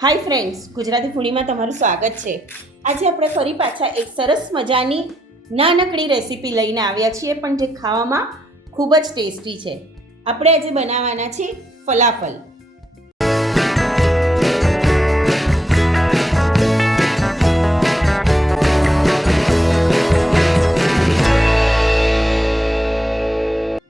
Hi friends Gujarati ફૂડીમાં તમારું સ્વાગત છે. આજે આપણે ફરી પાછા એક સરસ મજાની નાનકડી રેસીપી લઈને આવ્યા છીએ, પણ જે ખાવામાં ખૂબ જ ટેસ્ટી છે. આપણે આજે બનાવવાના છે ફલાફલ.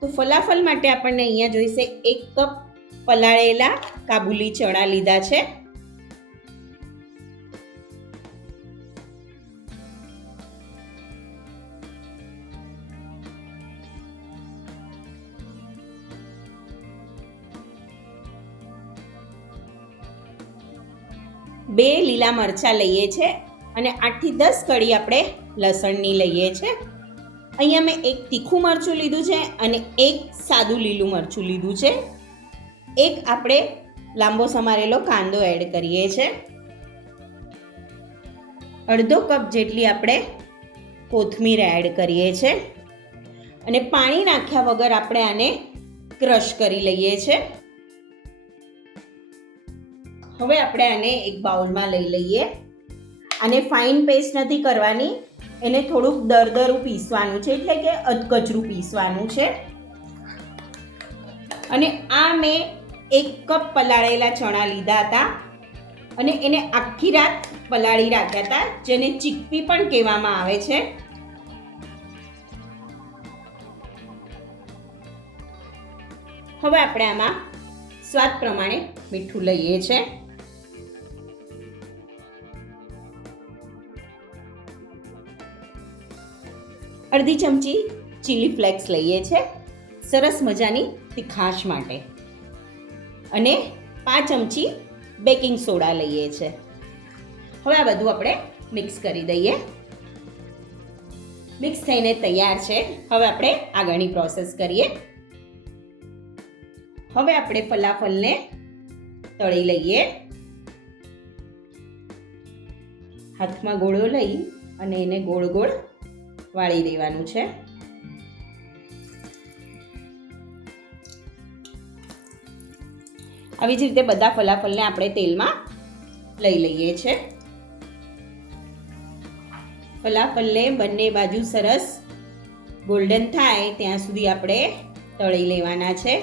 તો ફલાફલ માટે આપણને અહીંયા જોઈશે એક કપ પલાળેલા કાબુલી ચણા લીધા છે. બે લીલા મરચાં લઈએ છે અને આઠથી દસ કળી આપણે લસણની લઈએ છે. અહીંયા મેં એક તીખું મરચું લીધું છે અને એક સાદું લીલું મરચું લીધું છે. એક આપણે લાંબો સમારેલો કાંદો એડ કરીએ છે. અડધો કપ જેટલી આપણે કોથમીર એડ કરીએ છે. અને પાણી નાખ્યા વગર આપણે આને ક્રશ કરી લઈએ છે. હવે આપણે આને એક બાઉલમાં લઈ લઈએ. આને ફાઇન પેસ્ટ નથી કરવાની. એને થોડુંક દરદરું પીસવાનું છે, એટલે કે અધકચરું પીસવાનું છે. અને આ મેં એક કપ પલાળેલા ચણા લીધા હતા. અને એને આખી રાત પલાળી રાખ્યા હતા, જેને ચીકપી પણ કહેવામાં આવે છે. હવે આપણે આમાં સ્વાદ પ્રમાણે મીઠું લઈએ છે. અડધી ચમચી ચીલી ફ્લેક્સ લઈએ છે. સરસ મજાની તીખાશ માટે. અને પાંચ ચમચી બેકિંગ સોડા લઈએ છે. હવે આ બધું આપણે મિક્સ કરી દઈએ. મિક્સ થઈને તૈયાર છે. હવે આપણે આગળની પ્રોસેસ કરીએ. હવે આપણે ફલાફલને તળી લઈએ. હાથમાં ગોળો લઈ અને એને ગોળ ગોળ વાળી દેવાનું છે. આવી જ રીતે બધા ફલાફલને આપણે તેલમાં લઈ લઈએ છીએ ફલાફલને બંને બાજુ સરસ ગોલ્ડન થાય ત્યાં સુધી આપણે તળી લેવાના છે.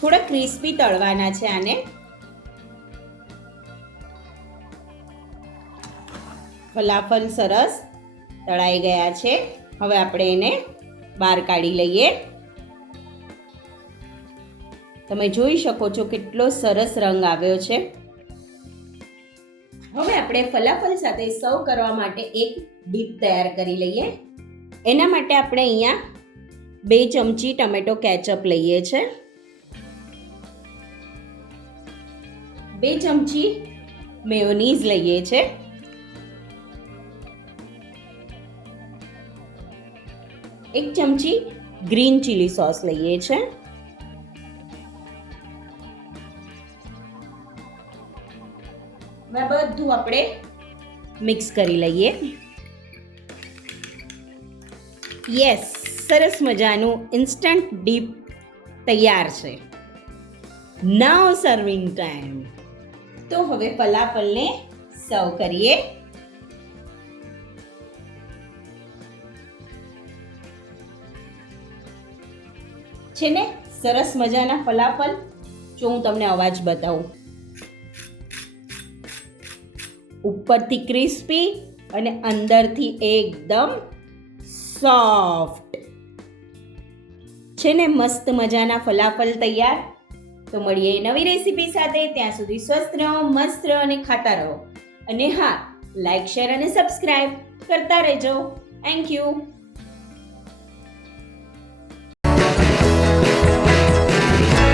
થોડા ક્રિસ્પી તળવાના છે આને. ફલાફલ સરસ તળાઈ ગયા છે. હવે આપણે એને બહાર કાઢી લઈએ. તમે જોઈ શકો છો કેટલો સરસ રંગ આવ્યો છે. હવે આપણે ફલાફલ સાથે સર્વ કરવા માટે એક ડીપ તૈયાર કરી લઈએ. એના માટે આપણે અહીંયા બે ચમચી ટમેટો કેચઅપ લઈએ છે. બે ચમચી મેયોનીઝ લઈએ છે. એક ચમચી ગ્રીન ચીલી સોસ લઈએ છે. બધું આપણે મિક્સ કરી લઈએ. યસ સરસ મજાનું ઇન્સ્ટન્ટ ડીપ તૈયાર છે. નાવ સર્વિંગ ટાઈમ તો હવે પલાપલને સર્વ કરીએ. છે ને? સરસ મજાના ફલાફલ. જો હું તમને અવાજ બતાવું. ઉપરથી ક્રિસ્પી અને અંદરથી એકદમ સોફ્ટ. છે ને, મસ્ત મજાના ફલાફલ તૈયાર. તો મળીએ નવી રેસીપી સાથે. ત્યાં સુધી સ્વસ્થ રહો, મસ્ત રહો અને ખાતા રહો. અને હા, લાઈક, શેર અને સબસ્ક્રાઈબ કરતા રહેજો. Thank you